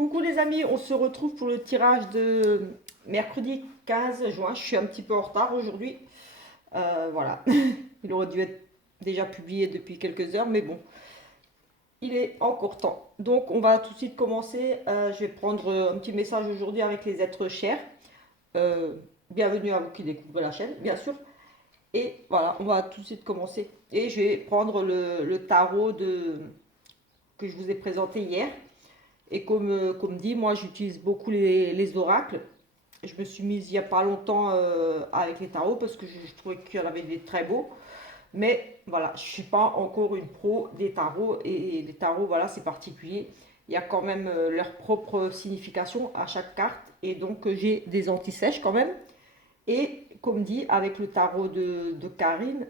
Coucou les amis, on se retrouve pour le tirage de mercredi 15 juin. Je suis un petit peu en retard aujourd'hui. Voilà, il aurait dû être déjà publié depuis quelques heures, mais bon, il est encore temps. Donc on va tout de suite commencer. Je vais prendre un petit message aujourd'hui avec les êtres chers. Euh, Bienvenue à vous qui découvrez la chaîne, bien sûr. Et voilà, on va tout de suite commencer. Et je vais prendre le tarot que je vous ai présenté hier. Et comme dit, moi j'utilise beaucoup les oracles. Je me suis mise il n'y a pas longtemps avec les tarots parce que je trouvais qu'il y en avait des très beaux. Mais voilà, je ne suis pas encore une pro des tarots. Et les tarots, voilà, c'est particulier. Il y a quand même leur propre signification à chaque carte. Et donc j'ai des anti-sèches quand même. Et comme dit, avec le tarot de Karine,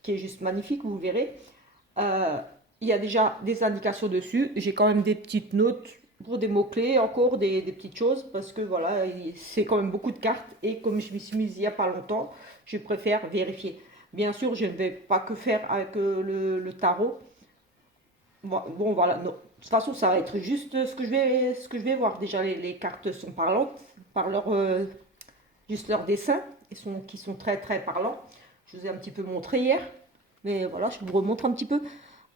qui est juste magnifique, vous verrez, euh, il y a déjà des indications dessus. J'ai quand même des petites notes pour des mots-clés, encore des petites choses, parce que voilà, c'est quand même beaucoup de cartes. Et comme je m'y suis mise il n'y a pas longtemps, je préfère vérifier. Bien sûr, je ne vais pas que faire avec le tarot. Bon, voilà, non. De toute façon, ça va être juste ce que je vais voir. Déjà, les cartes sont parlantes par juste leur dessin, qui sont très très parlants. Je vous ai un petit peu montré hier, mais voilà, je vous remontre un petit peu.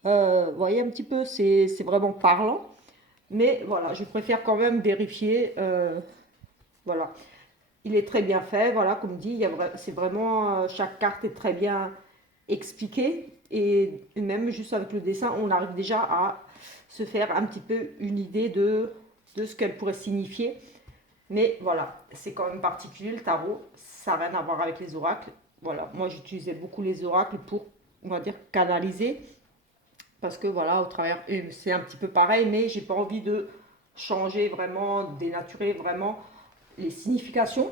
Vous voyez un petit peu, c'est vraiment parlant. Mais voilà, je préfère quand même vérifier. Voilà, il est très bien fait. Voilà, comme dit, c'est vraiment chaque carte est très bien expliquée et même juste avec le dessin, on arrive déjà à se faire un petit peu une idée de ce qu'elle pourrait signifier. Mais voilà, c'est quand même particulier le tarot. Ça n'a rien à voir avec les oracles. Voilà, moi j'utilisais beaucoup les oracles pour, on va dire, canaliser parce que voilà, au travers, et c'est un petit peu pareil, mais j'ai pas envie de changer vraiment, dénaturer vraiment les significations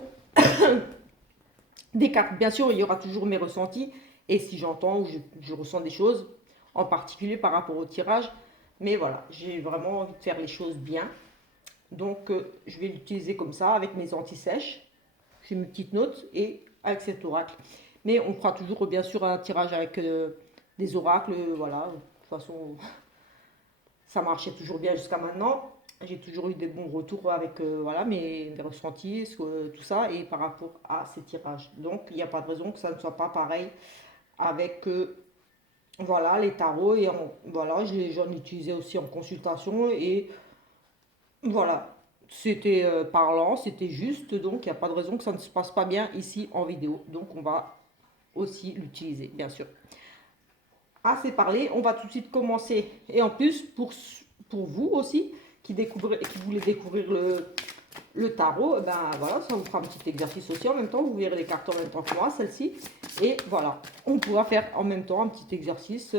des cartes. Bien sûr, il y aura toujours mes ressentis, et si j'entends ou je ressens des choses, en particulier par rapport au tirage, mais voilà, j'ai vraiment envie de faire les choses bien. Donc, je vais l'utiliser comme ça, avec mes anti-sèches, j'ai mes petites notes, et avec cet oracle. Mais on fera toujours, bien sûr, un tirage avec des oracles, voilà. De toute façon, ça marchait toujours bien jusqu'à maintenant. J'ai toujours eu des bons retours avec voilà, mes ressentis, tout ça, et par rapport à ces tirages. Donc, il n'y a pas de raison que ça ne soit pas pareil avec voilà, les tarots. Et voilà, j'en utilisais aussi en consultation. Et voilà, c'était parlant, c'était juste. Donc, il n'y a pas de raison que ça ne se passe pas bien ici en vidéo. Donc, on va aussi l'utiliser, bien sûr. Assez parlé, on va tout de suite commencer. Et en plus, pour vous aussi, qui voulez découvrir le tarot, ben voilà, ça vous fera un petit exercice aussi en même temps. Vous verrez les cartes en même temps que moi, celle-ci. Et voilà, on pourra faire en même temps un petit exercice.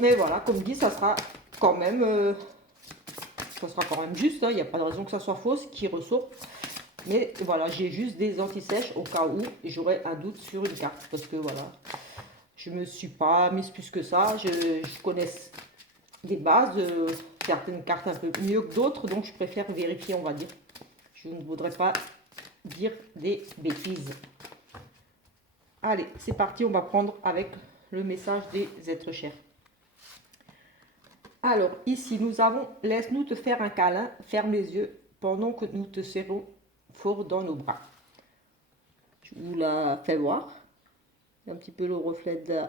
Mais voilà, comme dit, ça sera quand même juste. Il n'y a pas de raison que ça soit fausse qui ressort. Mais voilà, j'ai juste des anti-sèches au cas où j'aurais un doute sur une carte. Parce que voilà, je me suis pas mise plus que ça. Je connais des bases, certaines cartes un peu mieux que d'autres, donc je préfère vérifier, on va dire. Je ne voudrais pas dire des bêtises. Allez, c'est parti, on va prendre avec le message des êtres chers. Alors, ici, nous avons « Laisse-nous te faire un câlin, ferme les yeux pendant que nous te serrons fort dans nos bras. » Je vous la fais voir. Un petit peu le reflet de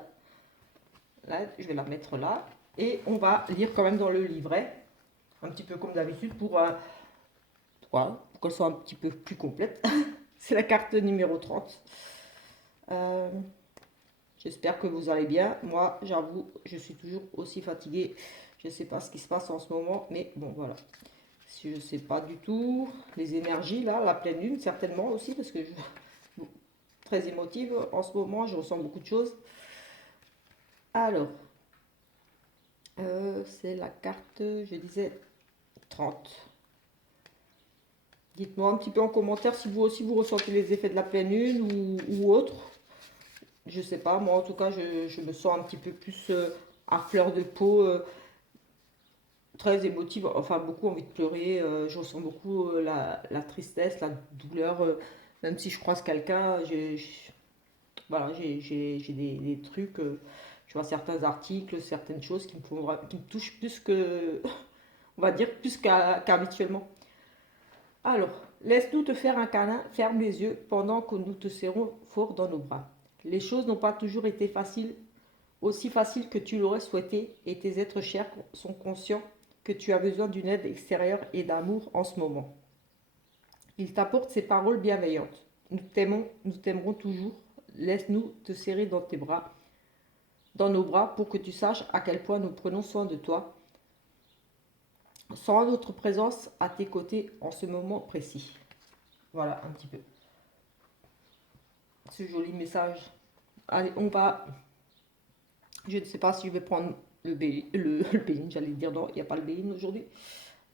là, je vais la mettre là. Et on va lire quand même dans le livret, un petit peu comme d'habitude voilà, pour qu'elle soit un petit peu plus complète. C'est la carte numéro 30. Euh, J'espère que vous allez bien. Moi, j'avoue, je suis toujours aussi fatiguée. Je ne sais pas ce qui se passe en ce moment, mais bon, voilà. Si je ne sais pas du tout, les énergies, là, la pleine lune, certainement aussi, parce que je suis très émotive en ce moment, je ressens beaucoup de choses. Alors, c'est la carte, je disais, 30. Dites-moi un petit peu en commentaire si vous aussi vous ressentez les effets de la pleine lune ou autre. Je sais pas, moi en tout cas je me sens un petit peu plus à fleur de peau, très émotive, enfin beaucoup envie de pleurer. Je ressens beaucoup la tristesse, la douleur. Même si je croise quelqu'un, voilà, j'ai des trucs, je vois certains articles, certaines choses qui me touchent plus que on va dire, plus qu'habituellement. Alors, laisse-nous te faire un câlin, ferme les yeux pendant que nous te serrons fort dans nos bras. Les choses n'ont pas toujours été faciles, aussi faciles que tu l'aurais souhaité, et tes êtres chers sont conscients que tu as besoin d'une aide extérieure et d'amour en ce moment. Ils t'apportent ces paroles bienveillantes. Nous t'aimons, nous t'aimerons toujours. Laisse-nous te serrer dans tes bras, dans nos bras, pour que tu saches à quel point nous prenons soin de toi, sans notre présence à tes côtés en ce moment précis. Voilà un petit peu ce joli message. Allez, on va. Je ne sais pas si je vais prendre le Béline, j'allais dire non, il n'y a pas le Béline aujourd'hui.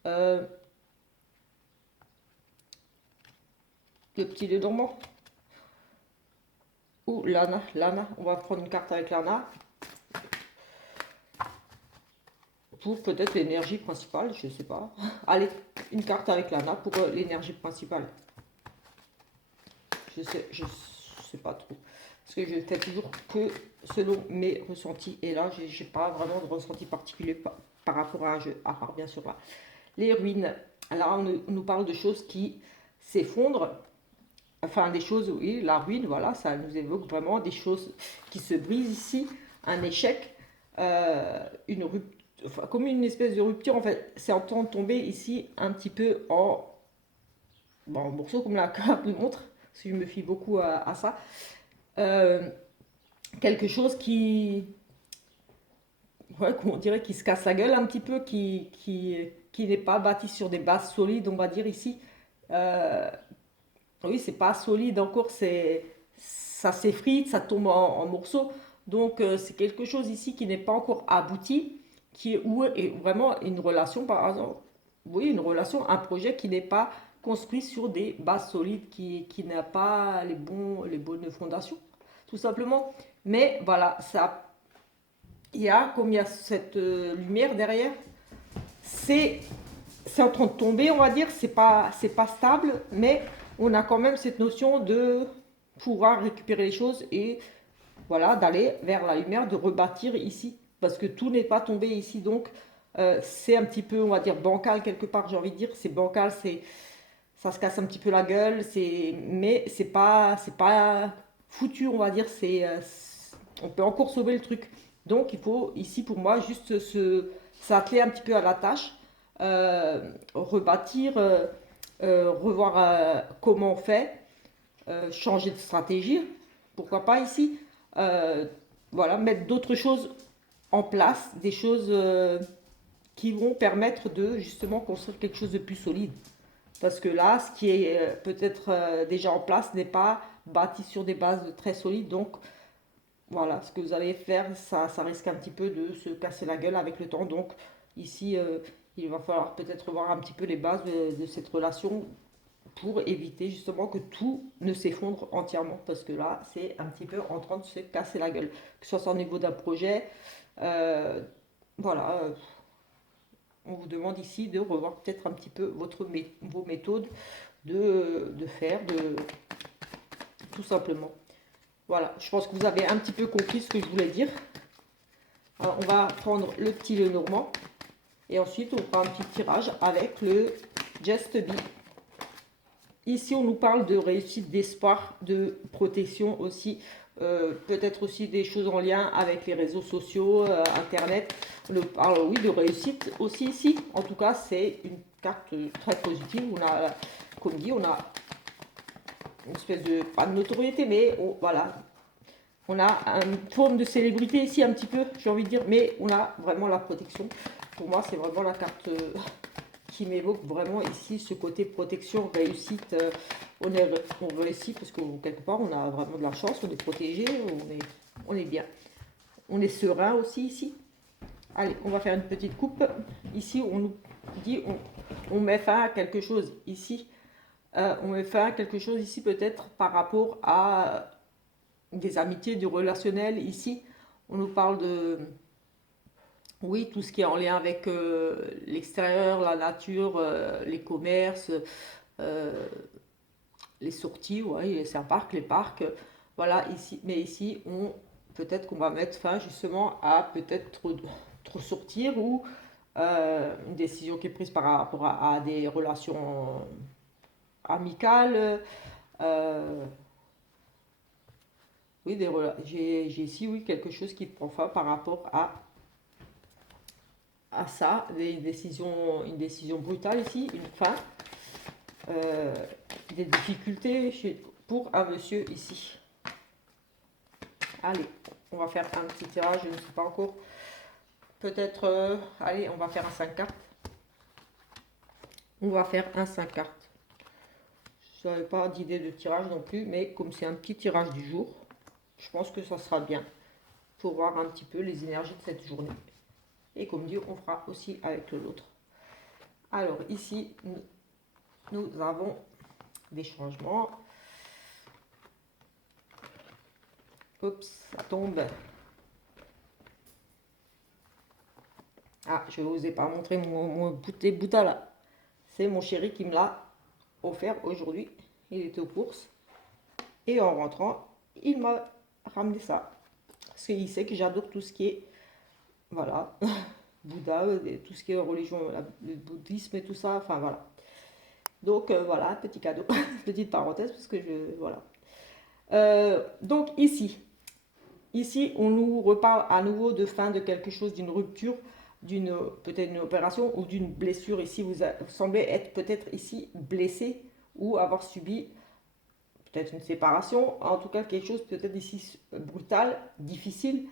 Le petit Lenormand. Ou Lana, on va prendre une carte avec Lana. Pour peut-être l'énergie principale, je ne sais pas. Allez, une carte avec Lana pour l'énergie principale. Je sais pas trop. Parce que je fais toujours que selon mes ressentis. Et là, j'ai pas vraiment de ressenti particulier par rapport à un jeu. À part bien sûr là. Les ruines. Là, on nous parle de choses qui s'effondrent. Enfin, des choses, oui, la ruine, voilà, ça nous évoque vraiment des choses qui se brisent ici. Un échec, une rupture. Enfin, comme une espèce de rupture, en fait, c'est en train de tomber ici un petit peu en morceaux, comme la carte le montre, parce que je me fie beaucoup à ça. Euh, Quelque chose ouais, on dirait qui se casse la gueule un petit peu, qui n'est pas bâti sur des bases solides, on va dire ici. Euh, oui, c'est pas solide encore, ça s'effrite, ça tombe en morceaux. Donc c'est quelque chose ici qui n'est pas encore abouti, qui est, ou est vraiment une relation, par exemple, oui, une relation, un projet qui n'est pas construit sur des bases solides, qui n'a pas les bonnes fondations, tout simplement. Mais voilà, ça, comme il y a cette lumière derrière, c'est c'est en train de tomber, on va dire, c'est pas stable, mais on a quand même cette notion de pouvoir récupérer les choses et voilà, d'aller vers la lumière, de rebâtir ici, parce que tout n'est pas tombé ici, donc c'est un petit peu, on va dire, bancal quelque part, j'ai envie de dire, c'est bancal, ça se casse un petit peu la gueule, mais c'est pas foutu, on va dire, on peut encore sauver le truc. Donc il faut ici pour moi juste s'atteler un petit peu à la tâche, rebâtir, revoir comment on fait, changer de stratégie, pourquoi pas ici. Euh, voilà, mettre d'autres choses en place, des choses qui vont permettre de justement construire quelque chose de plus solide. Parce que là, ce qui est peut-être déjà en place n'est pas bâti sur des bases très solides. Donc voilà, ce que vous allez faire, ça risque un petit peu de se casser la gueule avec le temps. Donc ici, il va falloir peut-être voir un petit peu les bases de cette relation pour éviter justement que tout ne s'effondre entièrement. Parce que là, c'est un petit peu en train de se casser la gueule. Que ce soit au niveau d'un projet, euh, voilà. On vous demande ici de revoir peut-être un petit peu vos méthodes de faire, tout simplement. Voilà, je pense que vous avez un petit peu compris ce que je voulais dire. Alors, on va prendre le petit Lenormand et ensuite on fera un petit tirage avec le Just Be. Ici, on nous parle de réussite, d'espoir, de protection aussi. Peut-être aussi des choses en lien avec les réseaux sociaux, Internet. On nous parle, oui, de réussite aussi ici. En tout cas, c'est une carte très positive. On a, comme dit, on a une espèce de, pas de notoriété, mais voilà. On a une forme de célébrité ici, un petit peu, j'ai envie de dire, mais on a vraiment la protection. Pour moi, c'est vraiment la carte qui m'évoque vraiment ici ce côté protection, réussite. On réussit parce que quelque part, on a vraiment de la chance, on est protégé, on est bien. On est serein aussi ici. Allez, on va faire une petite coupe. Ici, on nous dit, on met fin à quelque chose ici. On met fin à quelque chose ici peut-être par rapport à des amitiés, du relationnel. Ici, on nous parle de, oui, tout ce qui est en lien avec l'extérieur, la nature, les commerces, euh, les sorties, ouais, c'est un parc, les parcs. Voilà, ici, mais ici, peut-être qu'on va mettre fin justement à peut-être trop sortir ou une décision qui est prise par rapport à des relations amicales. Oui, j'ai ici, oui, quelque chose qui prend fin par rapport à ça, une décision brutale ici, une fin, euh, des difficultés pour un monsieur ici. Allez, on va faire un petit tirage, je ne sais pas encore. Peut-être, allez, on va faire un 5 cartes. On va faire un 5 cartes. Je n'avais pas d'idée de tirage non plus, mais comme c'est un petit tirage du jour, je pense que ça sera bien pour voir un petit peu les énergies de cette journée. Et comme dit, on fera aussi avec l'autre. Alors ici, nous avons des changements. Oups, ça tombe. Ah, je vous ai pas montré mon bouteille Bouddha là. C'est mon chéri qui me l'a offert aujourd'hui. Il était aux courses. Et en rentrant, il m'a ramené ça. Parce qu'il sait que j'adore tout ce qui est, voilà, Bouddha, tout ce qui est religion, le bouddhisme et tout ça. Enfin voilà. Donc voilà, petit cadeau, petite parenthèse, parce que voilà. Donc ici, on nous reparle à nouveau de fin de quelque chose, d'une rupture, d'une peut-être une opération ou d'une blessure. Ici, vous semblez être peut-être ici blessé ou avoir subi peut-être une séparation, en tout cas quelque chose peut-être ici brutal, difficile.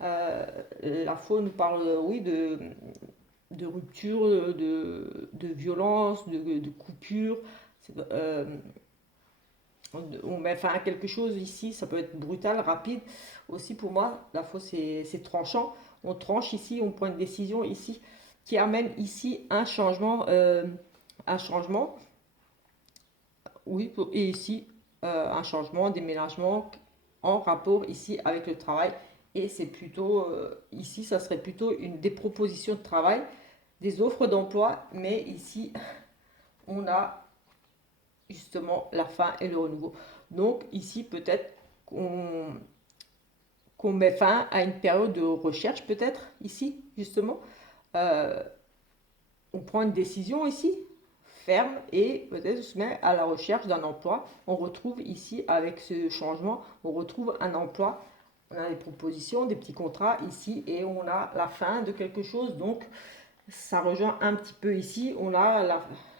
La foi nous parle, oui, de rupture, de violence, de coupure. Euh, on met fin à quelque chose ici, ça peut être brutal, rapide. Aussi pour moi, la foi c'est tranchant. On tranche ici, on prend une décision ici qui amène ici un changement. Oui, et ici un changement, un déménagement en rapport ici avec le travail. Et c'est plutôt, ici, ça serait plutôt des propositions de travail, des offres d'emploi, mais ici, on a justement la fin et le renouveau. Donc ici, peut-être qu'on met fin à une période de recherche, peut-être, ici, justement. Euh, on prend une décision ici, ferme, et peut-être se met à la recherche d'un emploi. On retrouve ici, avec ce changement, on retrouve un emploi. On a des propositions, des petits contrats ici, et on a la fin de quelque chose. Donc, ça rejoint un petit peu ici. On a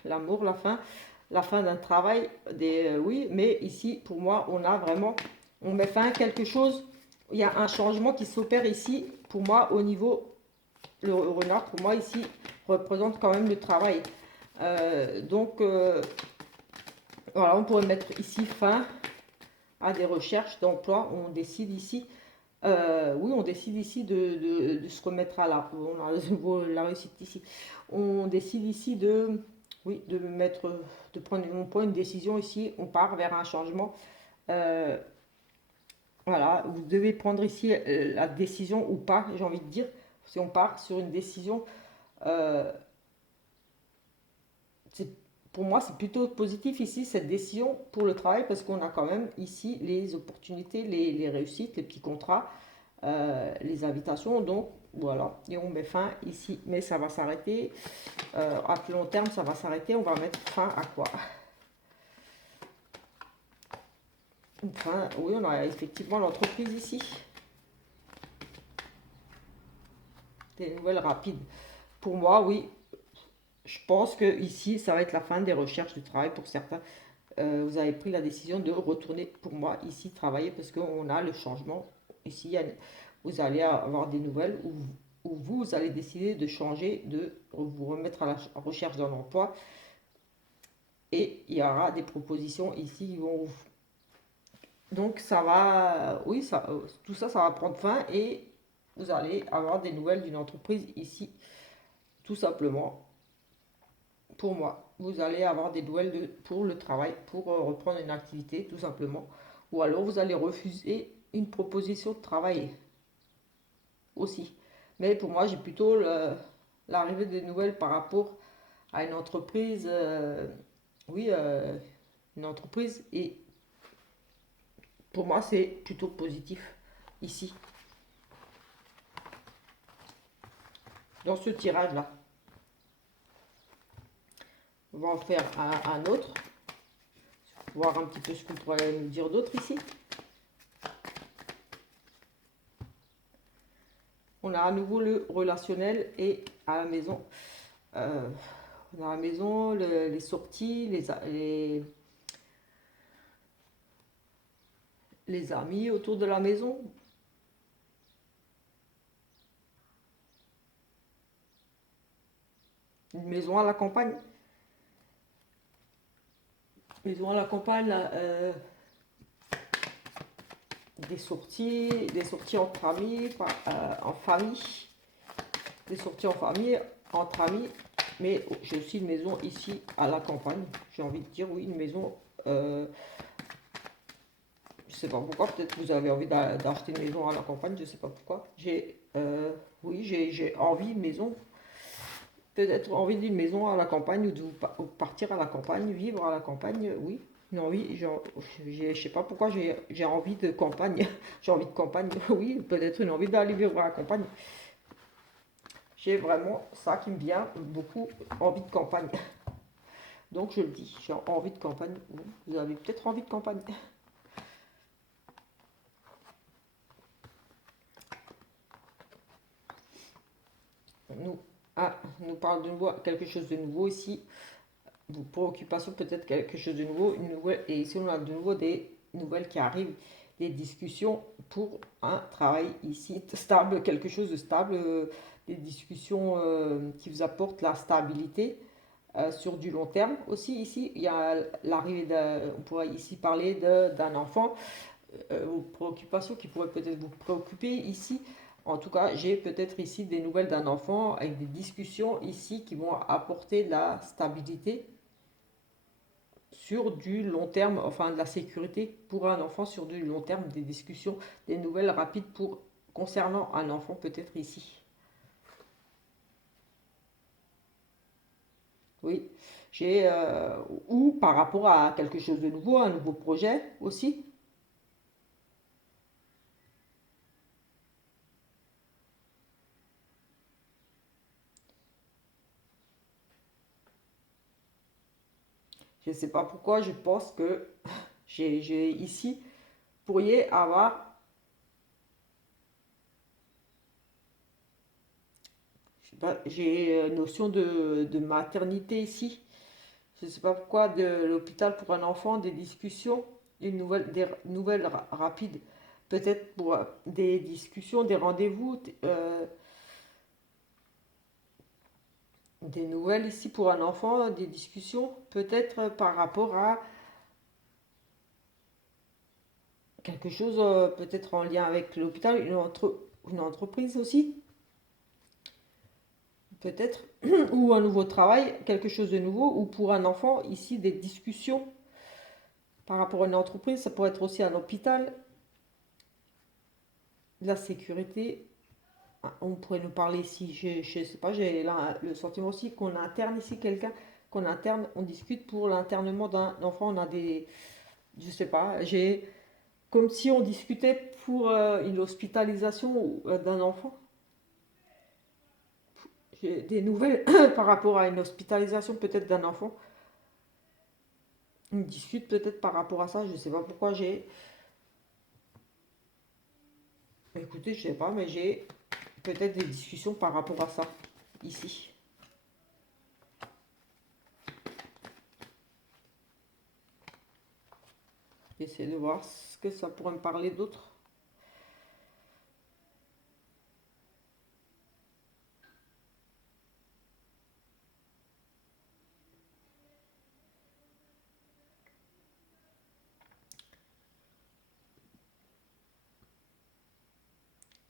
l'amour, la fin d'un travail. Oui, mais ici, pour moi, on a vraiment, on met fin à quelque chose. Il y a un changement qui s'opère ici, pour moi, au niveau, le renard, pour moi, ici, représente quand même le travail. Donc, voilà, on pourrait mettre ici fin à des recherches d'emploi. On décide ici, oui, on décide ici de se remettre à la, on a la réussite ici. On décide ici oui, on prend une décision ici, on part vers un changement. Euh, voilà, vous devez prendre ici la décision ou pas, j'ai envie de dire. Si on part sur une décision, euh, pour moi, c'est plutôt positif ici, cette décision pour le travail, parce qu'on a quand même ici les opportunités, les réussites, les petits contrats, les invitations. Donc, voilà. Et on met fin ici. Mais ça va s'arrêter. À plus long terme, ça va s'arrêter. On va mettre fin à quoi? Enfin, oui, on a effectivement l'entreprise ici. Des nouvelles rapides. Pour moi, oui, je pense que ici, ça va être la fin des recherches de travail pour certains. Vous avez pris la décision de retourner, pour moi, ici, travailler parce qu'on a le changement. Ici, vous allez avoir des nouvelles où vous allez décider de changer, de vous remettre à la recherche d'un emploi. Et il y aura des propositions ici. Donc, ça va, oui, tout ça, ça va prendre fin et vous allez avoir des nouvelles d'une entreprise ici, tout simplement. Pour moi, vous allez avoir des nouvelles pour le travail, pour reprendre une activité, tout simplement. Ou alors vous allez refuser une proposition de travail aussi. Mais pour moi, j'ai plutôt l'arrivée des nouvelles par rapport à une entreprise. Oui, une entreprise. Et pour moi, c'est plutôt positif ici, dans ce tirage-là. On va en faire un autre. Voir un petit peu ce qu'on pourrait nous dire d'autre ici. On a à nouveau le relationnel et à la maison. On a à la maison les sorties, les amis autour de la maison. Une maison à la campagne. Maison à la campagne, des sorties entre amis, en famille, des sorties en famille, entre amis, mais j'ai aussi une maison ici à la campagne. J'ai envie de dire oui, une maison. Je sais pas pourquoi. Peut-être que vous avez envie d'acheter une maison à la campagne. Je sais pas pourquoi. Oui, j'ai envie d'une maison. Peut-être envie d'une maison à la campagne ou partir à la campagne, vivre à la campagne. Oui, une envie. Je sais pas pourquoi j'ai envie de campagne. J'ai envie de campagne. Oui, peut-être une envie d'aller vivre à la campagne. J'ai vraiment ça qui me vient beaucoup, envie de campagne. Donc je le dis, j'ai envie de campagne. Vous avez peut-être envie de campagne. Nous, nous parle de nouveau, quelque chose de nouveau ici. Vos préoccupations, peut-être quelque chose de nouveau, une nouvelle. Et ici on a de nouveau des nouvelles qui arrivent, des discussions pour un travail ici stable, quelque chose de stable, des discussions qui vous apportent la stabilité. Sur du long terme aussi ici il y a l'arrivée on pourrait ici parler d'un enfant, aux préoccupations qui pourraient peut-être vous préoccuper ici. En tout cas, j'ai peut-être ici des nouvelles d'un enfant avec des discussions ici qui vont apporter de la stabilité sur du long terme, enfin de la sécurité pour un enfant sur du long terme, des discussions, des nouvelles rapides concernant un enfant peut-être ici. Oui, j'ai ou par rapport à quelque chose de nouveau, un nouveau projet aussi. Je ne sais pas pourquoi, je pense que j'ai ici, pourriez avoir, je sais pas, j'ai notion de maternité ici. Je ne sais pas pourquoi, de l'hôpital pour un enfant, des discussions, des nouvelles rapides. Peut-être pour des discussions, des rendez-vous, des nouvelles ici pour un enfant, des discussions, peut-être par rapport à quelque chose, peut-être en lien avec l'hôpital, une entreprise aussi, peut-être, ou un nouveau travail, quelque chose de nouveau, ou pour un enfant, ici, des discussions par rapport à une entreprise, ça pourrait être aussi un hôpital, de la sécurité. On pourrait nous parler ici, je ne sais pas, j'ai là le sentiment aussi qu'on interne ici quelqu'un, qu'on interne, on discute pour l'internement d'un enfant, on a des, je sais pas, j'ai comme si on discutait pour une hospitalisation d'un enfant. J'ai des nouvelles par rapport à une hospitalisation peut-être d'un enfant. On discute peut-être par rapport à ça, je ne sais pas pourquoi j'ai. Écoutez, je ne sais pas, mais j'ai peut-être des discussions par rapport à ça ici. J'essaie de voir ce que ça pourrait me parler d'autre.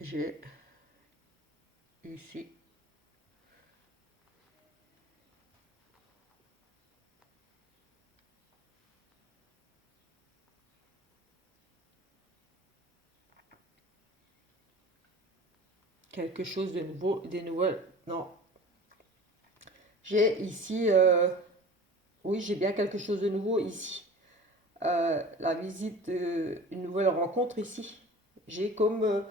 J'ai ici quelque chose de nouveau, des nouvelles. Non, j'ai ici, oui, j'ai bien quelque chose de nouveau ici. La visite d'une nouvelle rencontre ici. J'ai comme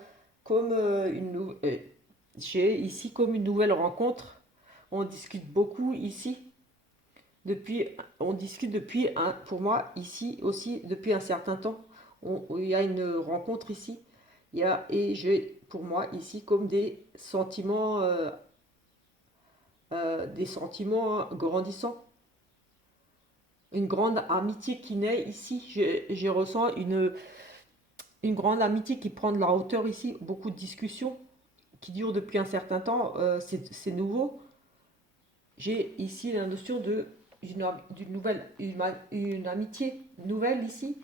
j'ai ici comme une nouvelle rencontre. On discute beaucoup ici. On discute depuis, pour moi, ici aussi, depuis un certain temps. Il y a une rencontre ici. Et j'ai, pour moi, ici, comme des sentiments grandissants. Une grande amitié qui naît ici. Je ressens une grande amitié qui prend de la hauteur ici. Beaucoup de discussions qui durent depuis un certain temps. C'est nouveau. J'ai ici la notion d'une nouvelle, une amitié nouvelle ici.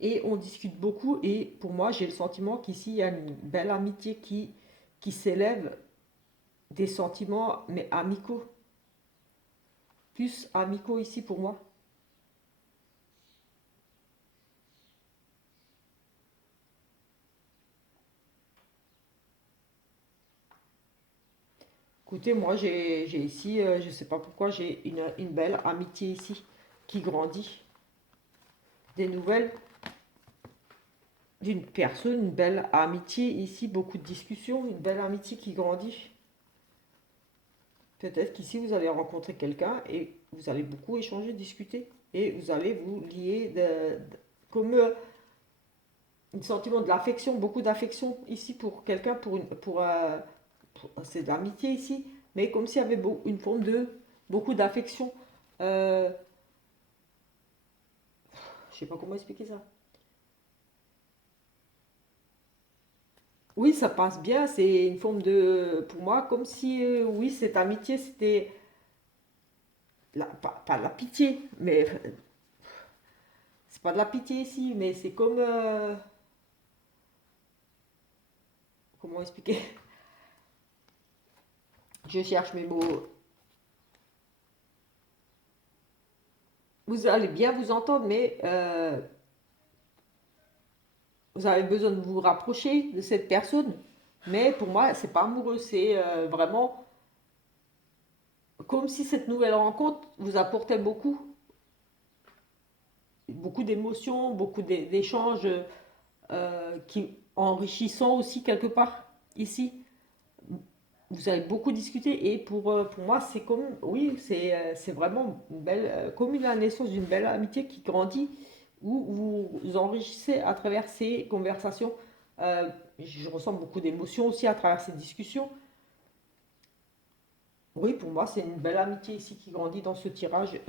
Et on discute beaucoup. Et pour moi, j'ai le sentiment qu'ici, il y a une belle amitié qui s'élève, des sentiments, mais amicaux. Plus amicaux ici pour moi. Écoutez, moi, j'ai ici, je ne sais pas pourquoi, j'ai une belle amitié ici qui grandit. Des nouvelles d'une personne, une belle amitié ici, beaucoup de discussions, une belle amitié qui grandit. Peut-être qu'ici, vous allez rencontrer quelqu'un et vous allez beaucoup échanger, discuter. Et vous allez vous lier comme un sentiment de l'affection, beaucoup d'affection ici pour quelqu'un, c'est de l'amitié ici, mais comme s'il y avait une forme de beaucoup d'affection. Euh, je sais pas comment expliquer ça. Oui, ça passe bien, c'est une forme de, pour moi, comme si, oui, cette amitié, c'était, pas de la pitié, mais c'est pas de la pitié ici, mais c'est comme, comment expliquer? Je cherche mes mots. Vous allez bien vous entendre, mais vous avez besoin de vous rapprocher de cette personne. Mais pour moi, c'est pas amoureux, c'est vraiment comme si cette nouvelle rencontre vous apportait beaucoup d'émotions, beaucoup d'échanges qui enrichissant aussi quelque part ici. Vous avez beaucoup discuté et pour moi c'est comme oui c'est vraiment une belle comme la naissance d'une belle amitié qui grandit où vous vous enrichissez à travers ces conversations. Je ressens beaucoup d'émotions aussi à travers ces discussions. Oui, pour moi c'est une belle amitié ici qui grandit dans ce tirage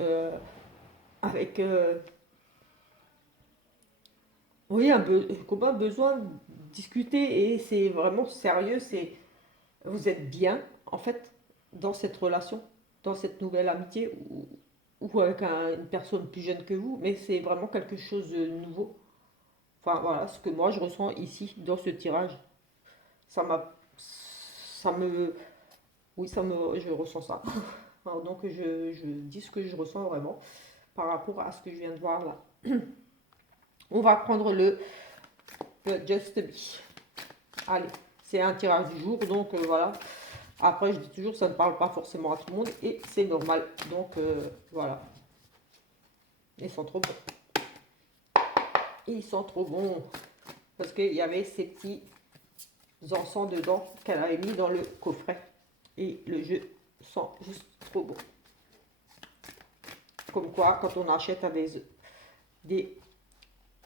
avec oui comme un besoin de discuter et c'est vraiment sérieux. C'est vous êtes bien, en fait, dans cette relation, dans cette nouvelle amitié, ou avec une personne plus jeune que vous, mais c'est vraiment quelque chose de nouveau. Enfin, voilà, ce que moi je ressens ici, dans ce tirage. Ça m'a. Ça me. Oui, je ressens ça. Alors, donc, je dis ce que je ressens vraiment par rapport à ce que je viens de voir là. On va prendre le Just Be. Allez, c'est un tirage du jour, donc voilà. Après, je dis toujours, ça ne parle pas forcément à tout le monde et c'est normal. Donc voilà, ils sont trop bons. Ils sont trop bons. Parce qu'il y avait ces petits encens dedans qu'elle avait mis dans le coffret. Et le jeu sent juste trop bon. Comme quoi, quand on achète à des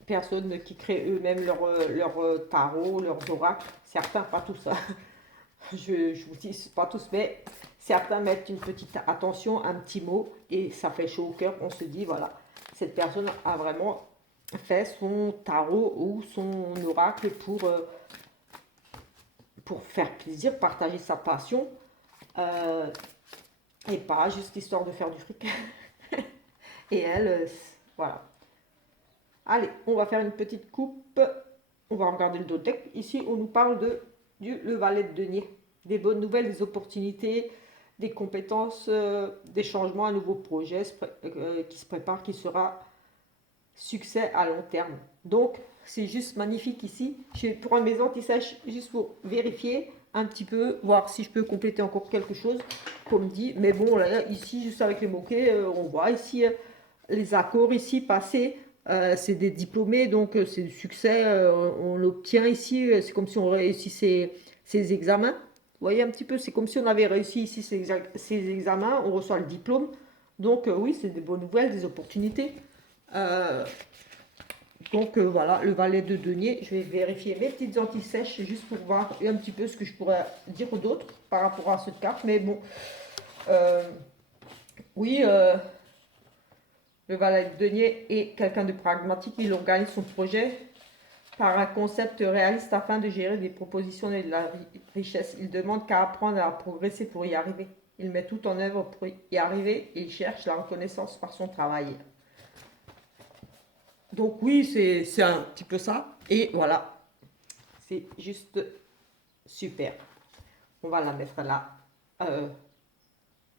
personnes qui créent eux-mêmes leur tarot, leurs oracles, certains, pas tous, hein. Je vous dis, pas tous, mais certains mettent une petite attention, un petit mot, et ça fait chaud au cœur. On se dit, voilà, cette personne a vraiment fait son tarot ou son oracle pour faire plaisir, partager sa passion, euh, et pas juste histoire de faire du fric. Et elle, voilà. Allez, on va faire une petite coupe. On va regarder le deck. Ici, on nous parle le valet de denier. Des bonnes nouvelles, des opportunités, des compétences, des changements, un nouveau projet qui se prépare, qui sera succès à long terme. Donc, c'est juste magnifique ici. Je vais prendre mes anti-sèches juste pour vérifier un petit peu, voir si je peux compléter encore quelque chose, comme dit. Mais bon, là, ici, juste avec les mots-clés, on voit ici les accords ici passés. C'est des diplômés, donc c'est du succès. On l'obtient ici. C'est comme si on réussit ses examens. Vous voyez un petit peu, c'est comme si on avait réussi ici ces examens. On reçoit le diplôme. Donc oui, c'est des bonnes nouvelles, des opportunités. Donc voilà, le valet de denier. Je vais vérifier mes petites anti-sèches juste pour voir un petit peu ce que je pourrais dire d'autre par rapport à cette carte. Mais bon, oui, le valet de denier est quelqu'un de pragmatique. Il organise son projet par un concept réaliste afin de gérer des propositions et de la richesse. Il demande qu'à apprendre à progresser pour y arriver. Il met tout en œuvre pour y arriver et il cherche la reconnaissance par son travail. Donc oui, c'est un petit peu ça. Et voilà, c'est juste super. On va la mettre là.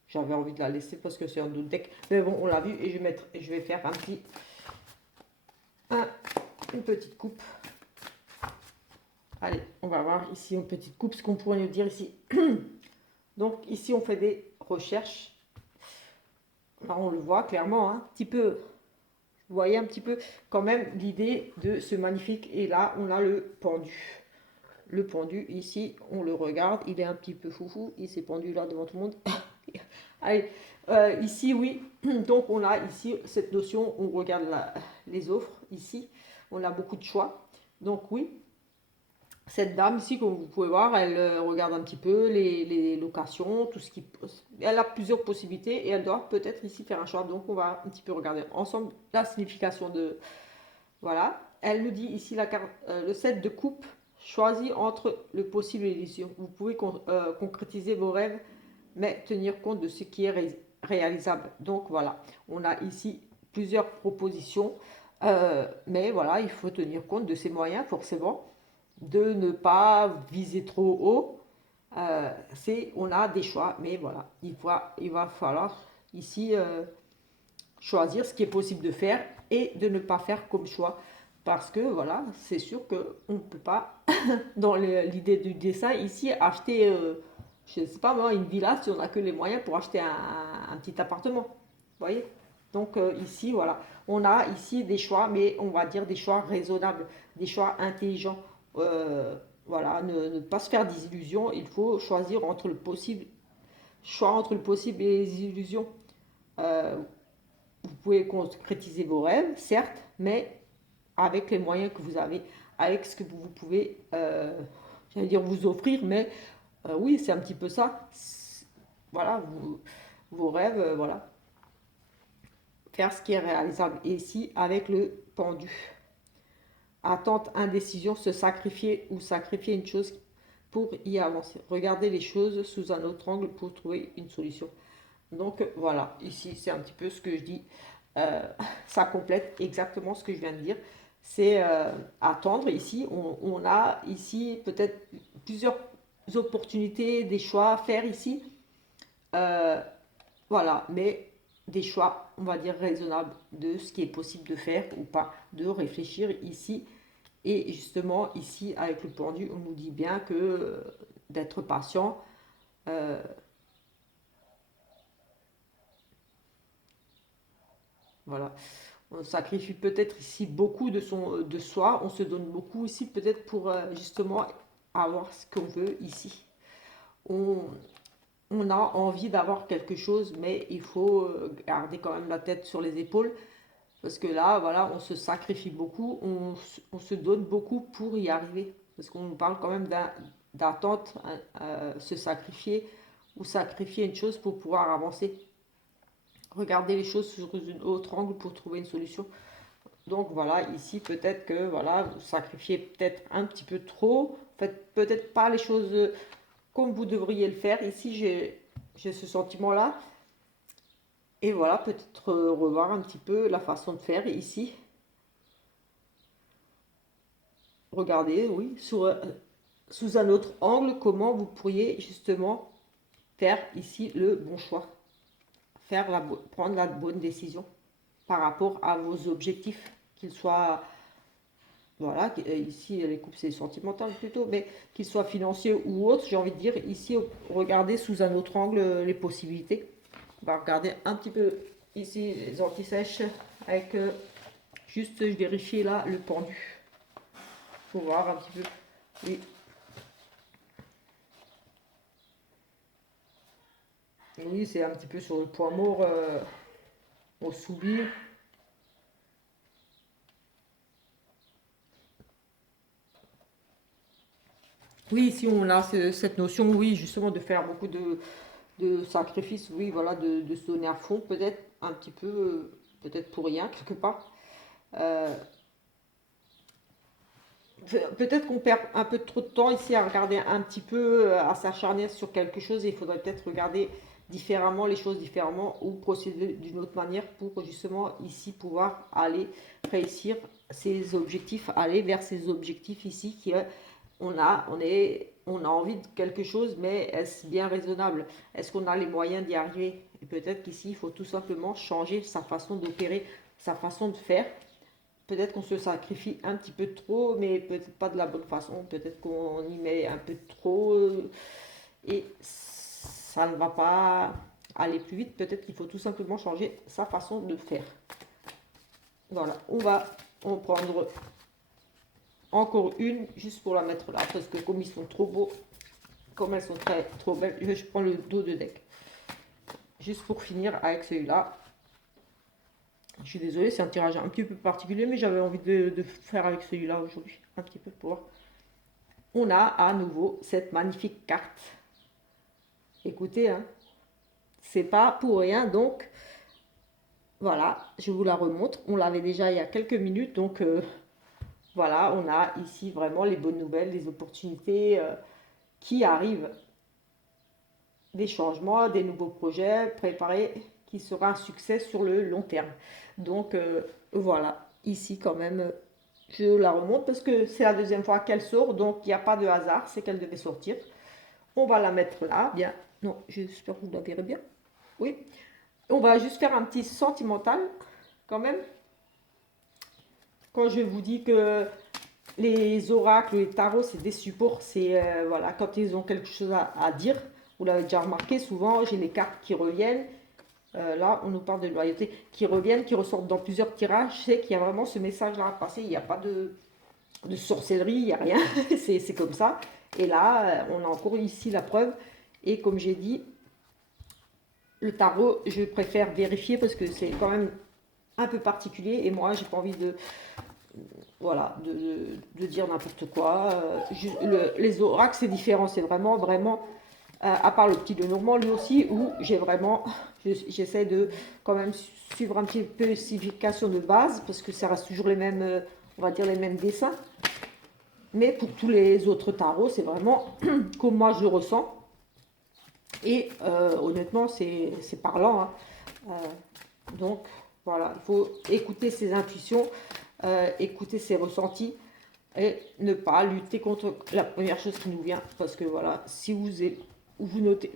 J'avais envie de la laisser parce que c'est un autre deck. Mais bon, on l'a vu et je vais faire une petite coupe. Allez, on va voir ici une petite coupe, ce qu'on pourrait nous dire ici. Donc ici, on fait des recherches. Là, on le voit clairement, un petit peu. Vous voyez un petit peu quand même l'idée de ce magnifique. Et là, on a le pendu. Le pendu, ici, on le regarde. Il est un petit peu foufou. Il s'est pendu là devant tout le monde. Allez, ici, oui. Donc, on a ici cette notion. On regarde les offres. Ici, on a beaucoup de choix. Donc, oui. Cette dame ici, comme vous pouvez voir, elle regarde un petit peu les locations, tout ce qui... Elle a plusieurs possibilités et elle doit peut-être ici faire un choix. Donc, on va un petit peu regarder ensemble la signification de... Voilà. Elle nous dit ici la carte, le 7 de coupe choisit entre le possible et l'illusion. Vous pouvez concrétiser vos rêves, mais tenir compte de ce qui est réalisable. Donc, voilà. On a ici plusieurs propositions, mais voilà, il faut tenir compte de ses moyens, forcément, de ne pas viser trop haut. On a des choix, mais voilà, il va falloir ici choisir ce qui est possible de faire et de ne pas faire comme choix. Parce que voilà, c'est sûr qu'on ne peut pas, dans l'idée du dessin, ici, acheter, je ne sais pas moi, une villa si on n'a que les moyens pour acheter un petit appartement. Vous voyez? Donc ici, voilà, on a ici des choix, mais on va dire des choix raisonnables, des choix intelligents. Voilà, ne pas se faire des illusions. Il faut choisir entre le possible, choix entre le possible et les illusions. Vous pouvez concrétiser vos rêves, certes, mais avec les moyens que vous avez, avec ce que vous pouvez, j'allais dire vous offrir, mais oui, c'est un petit peu ça. Voilà, vos rêves, voilà. Faire ce qui est réalisable. Et ici, avec le pendu. Attente, indécision, se sacrifier ou sacrifier une chose pour y avancer. Regardez les choses sous un autre angle pour trouver une solution. Donc voilà, ici c'est un petit peu ce que je dis. Ça complète exactement ce que je viens de dire. C'est attendre ici. On a ici peut-être plusieurs opportunités, des choix à faire ici. Voilà, mais des choix, on va dire, raisonnables de ce qui est possible de faire ou pas, de réfléchir ici. Et justement, ici, avec le pendu, on nous dit bien que d'être patient, euh, voilà. On sacrifie peut-être ici beaucoup de soi, on se donne beaucoup ici peut-être pour justement avoir ce qu'on veut ici. On, on a envie d'avoir quelque chose, mais il faut garder quand même la tête sur les épaules. Parce que là, voilà, on se sacrifie beaucoup, on se donne beaucoup pour y arriver. Parce qu'on parle quand même d'attente, se sacrifier ou sacrifier une chose pour pouvoir avancer. Regarder les choses sous un autre angle pour trouver une solution. Donc voilà, ici peut-être que voilà, vous sacrifiez peut-être un petit peu trop. Faites peut-être pas les choses comme vous devriez le faire. Ici, j'ai ce sentiment-là. Et voilà, peut-être revoir un petit peu la façon de faire ici. Regardez, oui, sous un autre angle, comment vous pourriez justement faire ici le bon choix. Prendre la bonne décision par rapport à vos objectifs, qu'ils soient, voilà, ici les coupes c'est sentimental plutôt, mais qu'ils soient financiers ou autres, j'ai envie de dire, ici, regardez sous un autre angle les possibilités. On va regarder un petit peu ici les anti-sèches avec juste, je vérifie là, le pendu. Pour voir un petit peu, oui. Oui, c'est un petit peu sur le point mort. On s'oublie. Oui, si on a cette notion, oui, justement, de faire beaucoup de sacrifices, oui, voilà, de se donner à fond, peut-être un petit peu, peut-être pour rien, quelque part. Euh, Peut-être qu'on perd un peu trop de temps ici à regarder un petit peu, à s'acharner sur quelque chose et il faudrait peut-être regarder différemment les choses différemment ou procéder d'une autre manière pour justement ici pouvoir aller réussir ses objectifs, aller vers ces objectifs ici qui on a envie de quelque chose, mais est-ce bien raisonnable? Est-ce qu'on a les moyens d'y arriver? Et peut-être qu'ici il faut tout simplement changer sa façon d'opérer, sa façon de faire. Peut-être qu'on se sacrifie un petit peu trop, mais peut-être pas de la bonne façon. Peut-être qu'on y met un peu trop et ça ne va pas aller plus vite. Peut-être qu'il faut tout simplement changer sa façon de faire. Voilà, on va en prendre encore une juste pour la mettre là parce que comme ils sont trop beaux, comme elles sont trop belles, je prends le dos de deck. Juste pour finir avec celui-là. Je suis désolée, c'est un tirage un petit peu particulier, mais j'avais envie de faire avec celui-là aujourd'hui. Un petit peu pour voir. On a à nouveau cette magnifique carte. Écoutez, hein, c'est pas pour rien, donc voilà, je vous la remontre. On l'avait déjà il y a quelques minutes, donc voilà, on a ici vraiment les bonnes nouvelles, les opportunités qui arrivent, des changements, des nouveaux projets préparés qui sera un succès sur le long terme. Donc voilà, ici quand même, je la remonte parce que c'est la deuxième fois qu'elle sort, donc il n'y a pas de hasard, c'est qu'elle devait sortir. On va la mettre là, bien. Non, j'espère que vous la verrez bien. Oui. On va juste faire un petit sentimental quand même. Quand je vous dis que les oracles, les tarots, c'est des supports, c'est voilà, quand ils ont quelque chose à dire. Vous l'avez déjà remarqué, souvent j'ai les cartes qui reviennent. Là, on nous parle de loyauté, qui reviennent, qui ressortent dans plusieurs tirages. C'est qu'il y a vraiment ce message-là à passer. Il n'y a pas de sorcellerie, il n'y a rien. C'est comme ça. Et là, on a encore ici la preuve. Et comme j'ai dit, le tarot, je préfère vérifier parce que c'est quand même un peu particulier. Et moi, j'ai pas envie de, voilà, de dire n'importe quoi. Les oracles, c'est différent. C'est vraiment, vraiment, à part le petit de Normand, lui aussi, où j'ai vraiment, j'essaie de quand même suivre un petit peu les significations de base, parce que ça reste toujours les mêmes, on va dire, les mêmes dessins. Mais pour tous les autres tarots, c'est vraiment comme moi je le ressens. Et honnêtement, c'est parlant. Hein. Donc, voilà, il faut écouter ses intuitions, écouter ses ressentis et ne pas lutter contre la première chose qui nous vient. Parce que voilà, si vous notez,